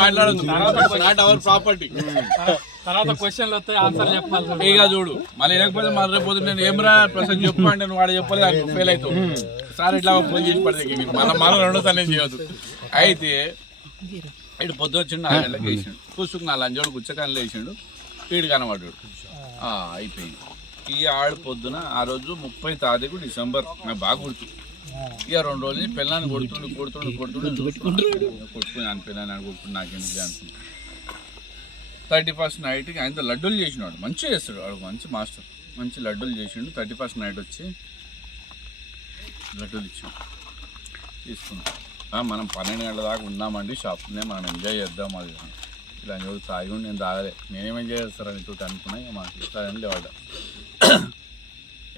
మాట్లాడదు not our property. తర్వాత క్వశ్చన్లు వస్తాయి, ఆన్సర్ చెప్పాలి. ఇక చూడు మళ్ళీ లేకపోతే మళ్ళీ రేపు నేను ఏమరా ప్రశ్న చెప్పు అంటే నువ్వు వాడు చెప్పలేదు ఫెయిల్ అవుతావు. సార్ ఇట్లా ఫోన్ చేసి పడితే మనం రెండో తనే చేయొద్దు. అయితే ఇటు పొద్దు వచ్చిండు 4 గంటలకు వేసిండు, కూర్చుకు 4 అంజోడు గుచ్చకాయలు వేసిండు, వీడు కనబడ్డాడు. అయిపోయింది. ఈ ఆడు పొద్దున ఆ రోజు 30 తారీఖు డిసెంబర్, నాకు బాగా గుర్తు. ఇక 2 రోజులు పిల్లని కొడుతుండు కొట్టుకుని అని పిల్లని కొడుతుంది నాకెందుకు అనుకుంటున్నాను. 31st నైట్కి ఆయన లడ్డూలు చేసినాడు, మంచిగా చేస్తాడు వాడు, మంచి మాస్టర్, మంచి లడ్డూలు చేసిండు. 31st నైట్ వచ్చి లడ్డూలు ఇచ్చాడు, తీసుకున్నాం. మనం 12 గంటల దాకా ఉన్నామండి షాప్నే, మనం ఎంజాయ్ చేద్దాం. అది ఇలా రోజు తాగి ఉండి నేను తాగలే, నేనేం ఎంజాయ్ చేస్తారని తోటి అనుకున్నా. ఇక మాకు ఇస్తారని లేవాడ.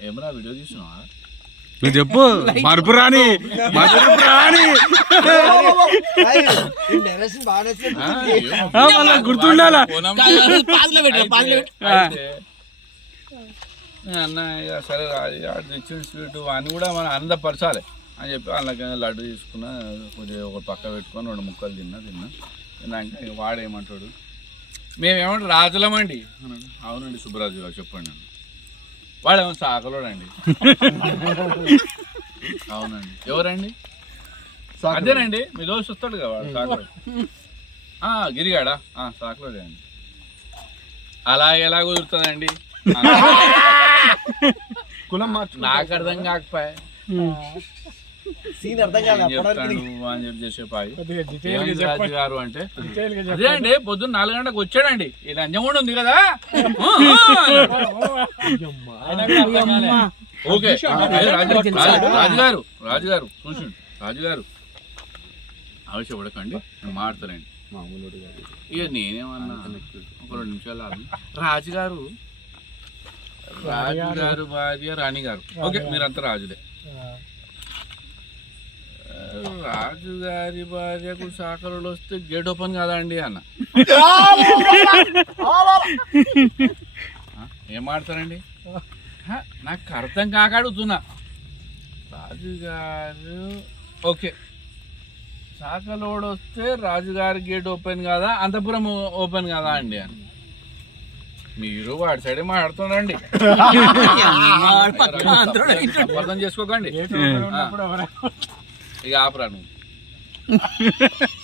ఏమరా వీడియో తీసినావా చెప్పు, మరుపు రాని గుర్తుండాలా అన్న. ఇక సరే ఆడు తెచ్చిన స్వీట్ అని కూడా మనం ఆనందపరచాలి అని చెప్పి వాళ్ళకి లడ్డు తీసుకున్నా, కొద్దిగా ఒక పక్క పెట్టుకొని 2 ముక్కలు తిన్నాక ఇక వాడేమంటాడు, మేమేమంటారు రాజులమండి. అవునండి సుబ్బరాజు గారు చెప్పండి అన్న. వాడేమో సాకలోడండి. అవునండి. ఎవరండి? అదేనండి మీ దోస్తు వస్తాడు కదా వాడు సాకలోడు. గిరిగాడా? సాకలోడే అండి. అలా ఎలా కుదురుతుందండి? కులం నాకు అర్థం కాకపోయా రాజు గారు అంటే అదే అండి. పొద్దున్న 4 గంటలకు వచ్చాడండి. ఇది అంజం కూడా ఉంది కదా. ఓకే రాజుగారు చూసిండు. రాజుగారు ఆవేశపడకండి, నేను మాట్లాడతానండి. ఇక నేనేమన్నా ఒక 2 నిమిషాలు రాజుగారు భార్య రాణి గారు. ఓకే మీరంతా రాజులే. రాజుగారి భార్యకు సాకరులు వస్తే గేట్ ఓపెన్ కదా అండి అన్న. ఏం ఆడతారండి? నాకు అర్థం కాక అడుగుతున్నా. రాజుగారు ఓకే సాకలోడు వస్తే రాజుగారి గేట్ ఓపెన్ కదా, అంతపురం ఓపెన్ కదా అండి అని. మీరు వాడి సైడే మాట్లాడుతున్నారండి, అర్థం చేసుకోకండి. ఇక ఆపరా నువ్వు.